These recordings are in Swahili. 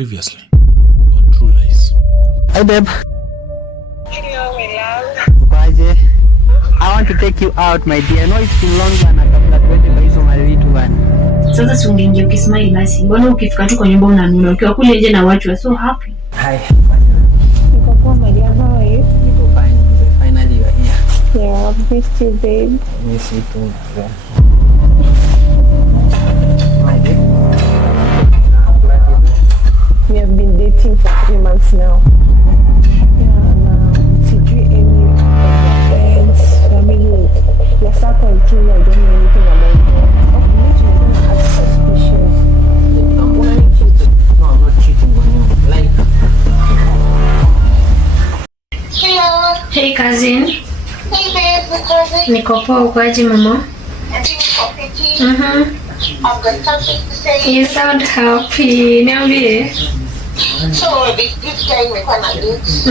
Previously on True Lies. Hi babe. Hello, my love. Kwaje? I want to take you out my dear. No, it's been long bana kabla tuende kwa hizo mavitu bana. Sasa si ungeingia ukismile basi. Mbona ukifika tu kwa nyumba unanuna ukiwa kule nje na watu so happy? Hi. Niko poa, my love. How are you? Niko fine. Finally you are here. Yeah, I've missed you, babe. Miss you too. My dear. We have been dating for 3 months now. Yeah, na sijui any of your friends, family. Your circle and team, I don't know anything about them. Of which you're gonna act suspicious. Unani cheat? No, I'm not cheating on you. Like. Hello. Hey cousin. Hey, babe. Niko poa, ukoaje mama? I've got something to say. You sound happy. Niambie. So, this guy nimekuwa na date. It's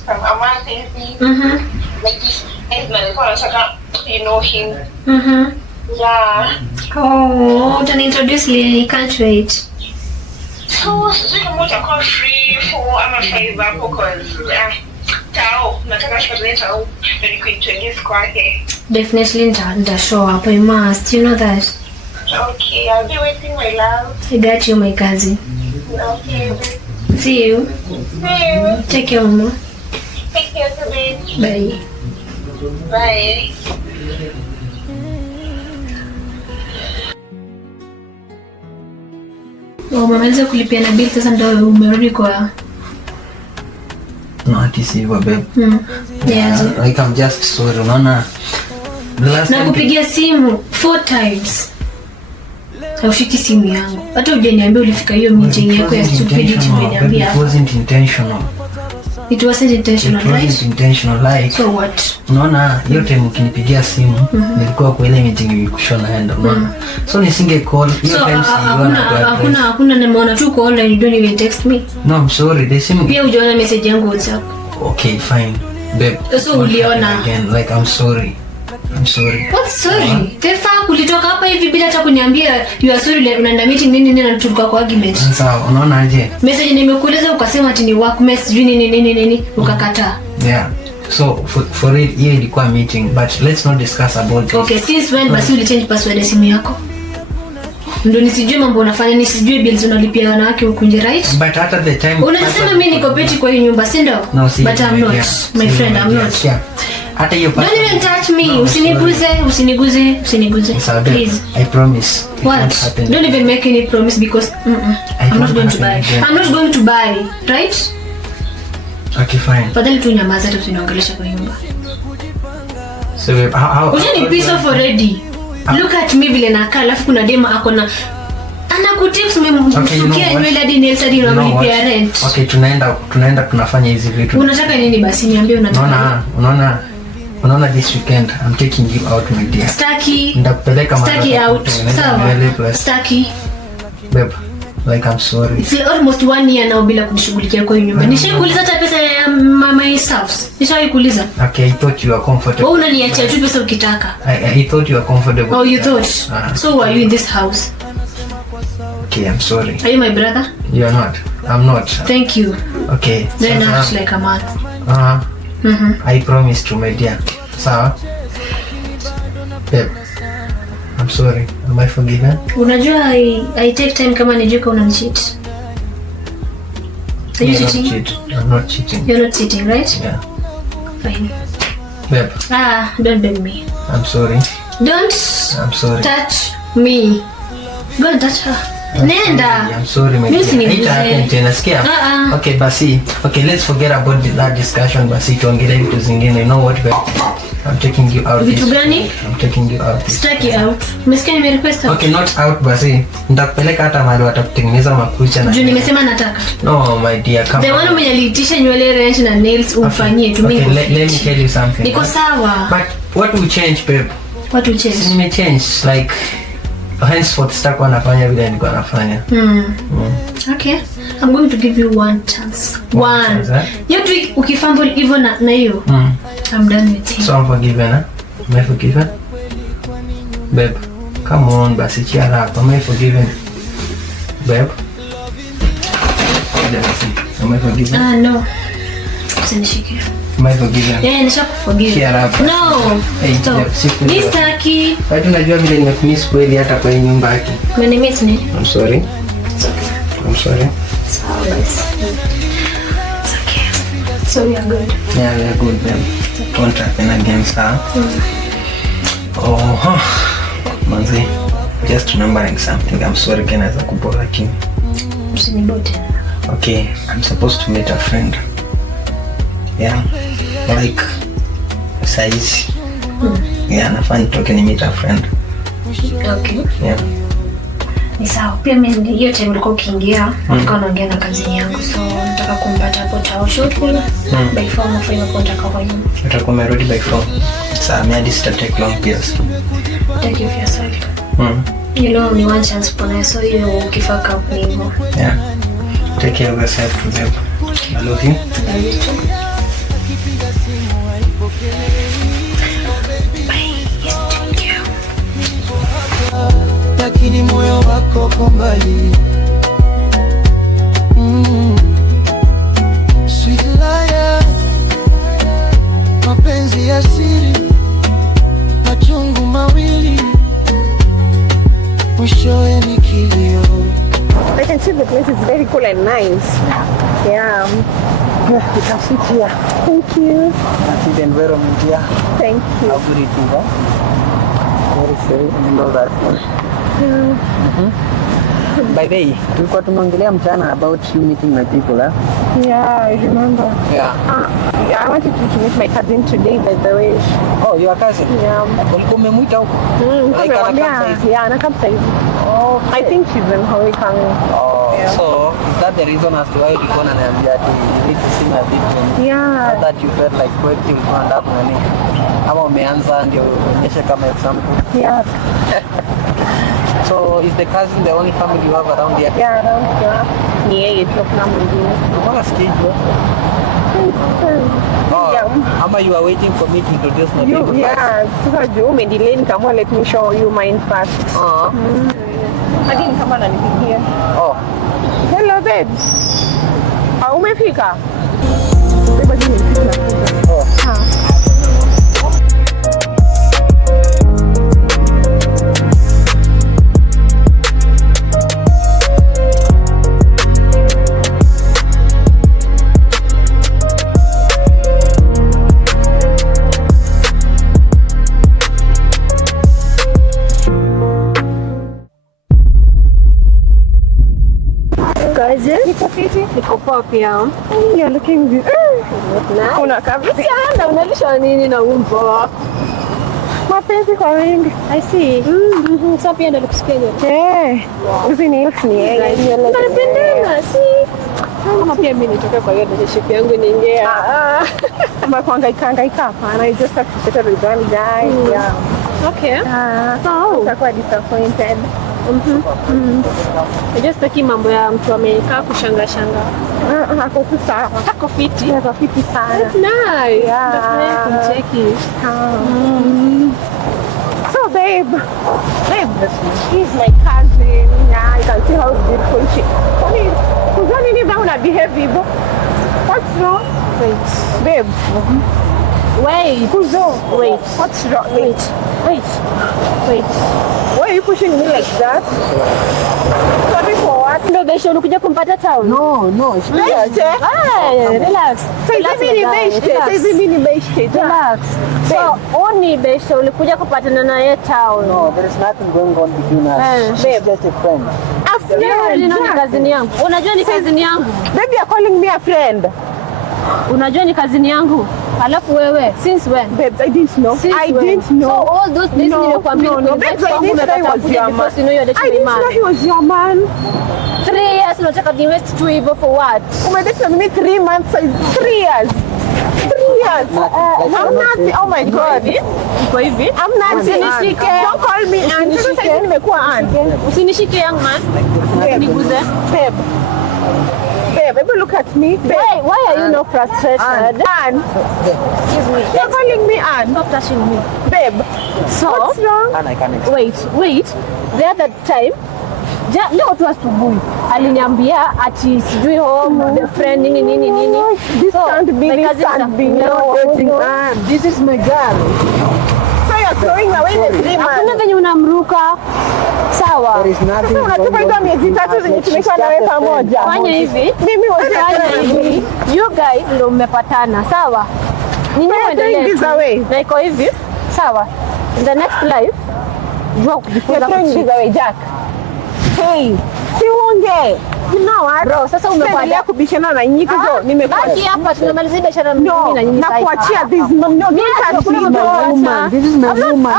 from Amanzi. Like this guy nilikuwa nataka, you know him. Yeah. Oh, utaniintroduce lini? Can't wait. So, sijui kama utakuwa free 4 ama 5 hapo cause tao, nataka shule tao ndio nikuintroduce kwake. Definitely nita show up. I must. You know that. Okay, I'll be waiting, my love. I got you, my cousin. Okay, See you. see you. Take care, mama. Take care, babe. Bye. Bye. Umemaliza kulipia na bill sasa ndio umerudi kwa No, ati si hivyo babe. yeah. Like I'm just sorry. Unaona? The last Na time kupigia simu 4 times. Haushiki simu yangu. Hata hujaniambia ulifika hiyo meeting yako ya stupidity umeniambia. It wasn't intentional. It wasn't intentional, It wasn't right? intentional like. So what? Unaona hiyo time ukinipigia simu nilikuwa kwa ile meeting nilikushwa naenda unaona. So nisinge call hiyo So time hakuna nimeona tu kwa online, you don't even text me. No, I'm sorry. The same. Pia hujaona message yangu WhatsApp. Okay, fine. Babe. So uliona. Again, like I'm sorry. I'm sorry. What's sorry? Tefa kulitoka hapa hivi bila hata kuniambia you are sorry, unaenda meeting nini na tulikuwa kwa argument. Sasa unaona aje? Message nimekuuliza ukasema ati ni work message nini ukakataa. Yeah. So for it hiyo ilikuwa meeting but let's not discuss about this. Okay, since when basi ulichange password ya simu yako? Ndio nisijue mambo unafanya, nisijue bills unalipia wanawake huko nje, right? But at the time Unasema mimi niko peti kwa hii nyumba, si ndio? No, see, but I'm not. yeah. My See, friend, I'm yeah, not. Yeah. Hata hiyo Don't even touch me. No, Usiniguze. Please. I promise. It won't What? happen. Don't even make any promise because I'm not going to buy. again. I'm not going to buy, right? Okay, fine. Fadhali tu nyamaza tu usiniongelesha kwa nyumba. So how Unani piece of already. Look at me vile nakaa, alafu kuna dema akona anakutips umemsukia nywele hadi nails hadi unamlipia rent. Okay, tunaenda tunafanya hizi vitu. Unataka nini basi niambie unataka. Unaona this weekend I'm taking you out my dear. Staki. Ndakupeleka Staki out. Sawa. Staki. Babe, like I'm sorry. It's almost 1 year now bila kunishughulikia kwa nyumba. Nishakuuliza hata pesa ya my stuffs. Nishakuuliza. Okay, I thought you were comfortable. Wewe unaniachia tu pesa ukitaka. I thought you were comfortable. Oh, you thought. So were you in this house? Okay, I'm sorry. Are you my brother? You are not. I'm not. Thank you. Okay. Then act like a man. I promise to my dear. Sawa? Babe, I'm sorry. Am I forgiven? Unajua I take time kama nijuka unanicheat. Are you cheating? I'm not cheating. You're not cheating, right? Yeah. Fine. Babe, Don't beg me. I'm sorry. Don't I'm sorry. touch me. Go and touch her. Nenda. I'm sorry, my Mimi dear. usiniguze. Haita sikia. Okay, basi. Okay, let's forget about that discussion. Basi tuongelee vitu zingine. You know what, babe? I'm taking you out. Vitu gani? I'm taking you out. Staki out. Umesikia nime request out? Okay, not out basi. Nitakupeleka hata mahali watakutengeneza makucha na. Juu nimesema nataka. No, my dear, come. The one mwenye aliitisha nywele ranch na nails umfanyie tu mimi. Okay, let me tell you something. Niko sawa. But what will change, babe? What will change? It may change, like henceforth sitakuwa nafanya vile nilikuwa nafanya. Okay. I'm going to give you one chance. One. Chance, eh? Hiyo tu ukifumble hivyo na hiyo. I'm done with you. So I'm forgiven, huh? Am I forgiven? Babe, come on, basi cheer up. Am I forgiven? Babe? Am I forgiven? No. Usinishike. Am I forgiven? Nishakuforgive. Shut up. No. Hey, Stop. siku. Nistaki. Watu unajua vile nimekumiss kweli hata kwa hii nyumba yake. Umenimiss nini? I'm sorry. It's okay. I'm sorry. Sawa basi. It's okay. So we are good. Yeah, we are good then. Don't happen again, sir. Oh, manzi. Just remembering something. I'm sorry again as a couple lakini. Usinibote. Okay, I'm supposed to meet a friend. Yeah. Like size. Yeah, nafaa nitoke ni meet a friend. Okay. Yeah. Ni sawa. Pia mimi hiyo time ulikuwa ukiingia, ulikuwa unaongea na kazini yangu. So nataka kumpata hapo tao shopping. By phone au fanya contact kwa nyumba. Utakuwa umerudi by 4. Saa mimi hadi sita take long PS. Take care of yourself. You know, ni one chance pona, so you ukifaka up ni hivyo. Yeah. Take care of yourself to them. I love you. Love you too. Bye. Yes, thank you. Lakini moyo wako uko mbali. Sweet liar, mapenzi ya siri, machungu mawili, mwishowe ni kilio. I can see the place is very cool and nice. Yeah. Yeah, you can sit here. Thank you. See the environment here. Thank you. How good it is, huh? Very safe and all that. By the way, tulikuwa tumeongelea mchana about you meeting my people, huh? Yeah, I remember. Yeah. I wanted to meet my cousin today, by the way. Oh, your cousin? Yeah. Ulikuwa umemwita huko? Like Yeah, anakaa saizi. Oh, I think she's in Hawaii coming. Oh, Yeah. so is that the reason as to why ulikuwa unaniambia ati you need to see my people? Yeah. Not that you felt like waiting for that nani? Ama umeanza ndio uonyeshe kama example. Yeah. So is the cousin the only family you have around here? Yeah, around here. Ni yeye tu kuna mwingine. Mbona sikijua? Oh, Yeah. ama you are waiting for me to introduce my people? Yeah, sasa juu umedelay nikamwona let me show you mine first. Hadi ni kama ananipigia. Oh. Hello babe. Umefika? Babe hadi nimefika. Oh. Niko poa pia. You're looking good. Una kabisa na unalisha nini na umbo? Mapenzi kwa wingi. I see. Sasa pia ndio kusikia. Usini yeye. Tunapendana, si? Kama pia mimi nitoka kwa hiyo relationship yangu niingia. Kama kuhangaika hapana. I just have to settle with one guy. Yeah. Okay. So, utakuwa disappointed. Sitaki mambo ya mtu amekaa kushanga. Ako tu sawa. Ako fiti. Ako fiti sana. That's nice. Yeah. Kumcheki. So babe, he's my cousin. Yeah, you can see how beautiful she is. Kuzani ni ba una behave hivyo? What's wrong? Wait. Babe. Wait. Kuzo. Wait. What's wrong? Wait. Why are you pushing me like that? Sorry for what? Ndio besho ulikuja kumpata town? No. Relax. Saizi mimi nimeishte. Relax. So, oni besho ulikuja kupatana na yeye town? No, there is nothing going on between us. She's just a friend. A friend. Ni kazini yangu. Unajua ni kazini yangu? Baby, you're calling me a friend. Unajua ni kazini yangu? Alafu wewe, since when? Babes, I didn't know. I didn't know. So all those days nilikwambia no. Babes, I didn't know he was your man. I didn't know he was your man. 3 years unataka ni waste tu hivyo for what? Umedate na mimi 3 months, 3 years. 3 years. I'm not, oh my God. Iko hivi? I'm not Usinishike. Don't call me aunt. Sasa nimekuwa aunt. Usinishike young man. Niguze. Babe, look at me. Babe. Why are you not frustrated? Anne. Excuse me. You're calling me Anne. Stop touching me. Babe. So, what's wrong? And I can explain. wait. The other time, Leo tu asubuhi aliniambia ati sijui home the friend nini. This can't be no. This is my girl. So you're throwing away the 3 months. Hakuna venye unamruka. Sawa. There is nothing. Sasa unatupa hizo miezi 3 zenye tumekuwa nawe pamoja. Fanya hivi. Mimi Fanya hivi. You guys ndio mmepatana, sawa? Ninyi muendelee. Na iko hivi. Sawa. In the next life, jua kujifunza kucheza Jack. Hey, siongee. You know what? Bro, sasa umepata kubishana na nyinyi hizo. Baki hapa tunamaliza biashara mimi na nyinyi sasa. Na kuachia this no can't be my woman. This is my woman.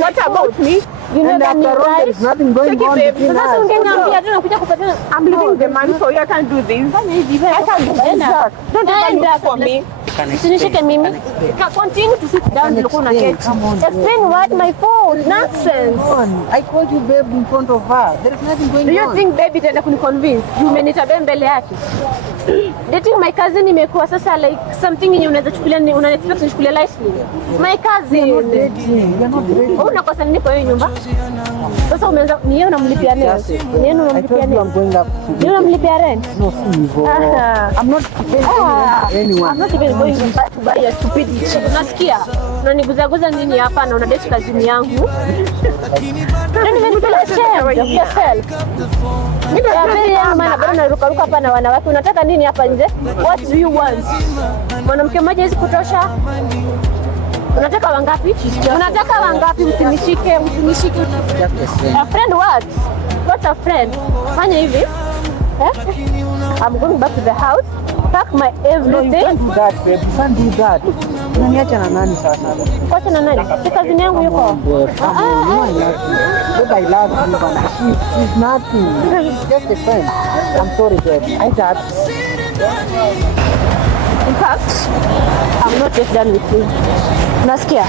What about me? You know that there is nothing going on between us. Sasa ungeniambia tu nakuja kupatana. I'm leaving the man so you can't do this. I can't do this. Don't ever look for me. Usinishike mimi. Continue to sit down nilikuwa na keti. Explain what my fault. Nonsense. I called you babe in front of her. There is nothing going on. Do you think baby itaenda kuniconvince? Umenita mbele yake. Dating my cousin imekuwa sasa like something yenye unaweza chukulia unaweza kuchukulia lightly. My cousin. You're not ready. Unakosa nini kwa hiyo nyumba? Sasa umeanza ni yeye unamlipia nini? Ni yeye unamlipia nini? I'm going up. Ni unamlipia rent? No, I'm not anyone. I'm not even going to buy a stupidity. Unasikia? Unaniguzaguza nini hapa na unadate kazini yangu? Don't even feel ashamed of yourself. Mimi maana bado naruka hapa na wanawake. Unataka nini hapa nje? What do you want? Mwanamke mmoja hizi kutosha? Unataka wangapi? Unataka wangapi? Msinishike. A friend what? What a friend? Fanya hivi. I'm going back to the house. Pack my everything. No, you can't do that, babe. You can't do that. Unaniacha na nani sasa? Kuacha na nani? Si kazini yangu yuko. Babe, I love you, but she's nothing. She's just a friend. I'm sorry, babe. I thought. In fact, I'm not yet done with you. Nasikia?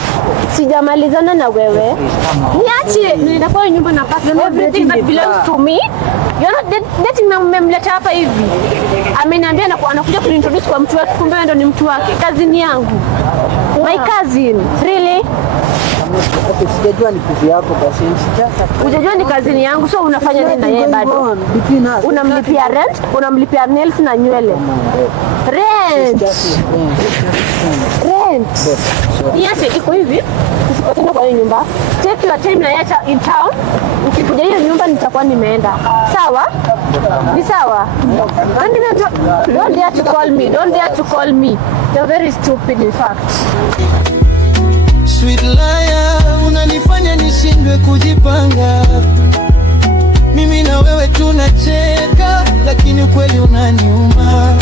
Sijamalizana na wewe. Niache, nenda kwa nyumba na pack everything that belongs to me. You're not dating na mmemleta hapa hivi. Ameniambia anakuja kunintroduce kwa mtu wake, kumbe wewe ndo ni mtu wake. Kazini yangu. My cousin. Really? Okay, sijajua ni kazi yako basi. Hujajua ni kazini yangu, so unafanya nini na yeye bado? Unamlipia rent, unamlipia nails na nywele. Rent. Niache iko hivi. Usipotenda kwa hiyo nyumba. Take your time na yacha in town. Ukikuja hiyo nyumba nitakuwa nimeenda. Sawa? Ni sawa? Don't dare to call me. Don't dare to call me. You're very stupid in fact. Sweet liar, unanifanya nishindwe kujipanga. Mimi na wewe tunacheka, lakini ukweli unaniuma.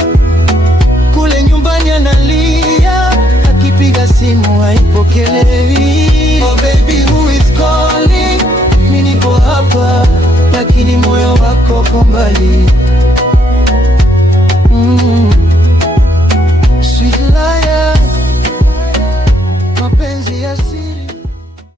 Kule nyumbani analia, akipiga simu haipokelewi. Oh baby, who is calling? Mimi niko hapa, lakini moyo wako uko mbali.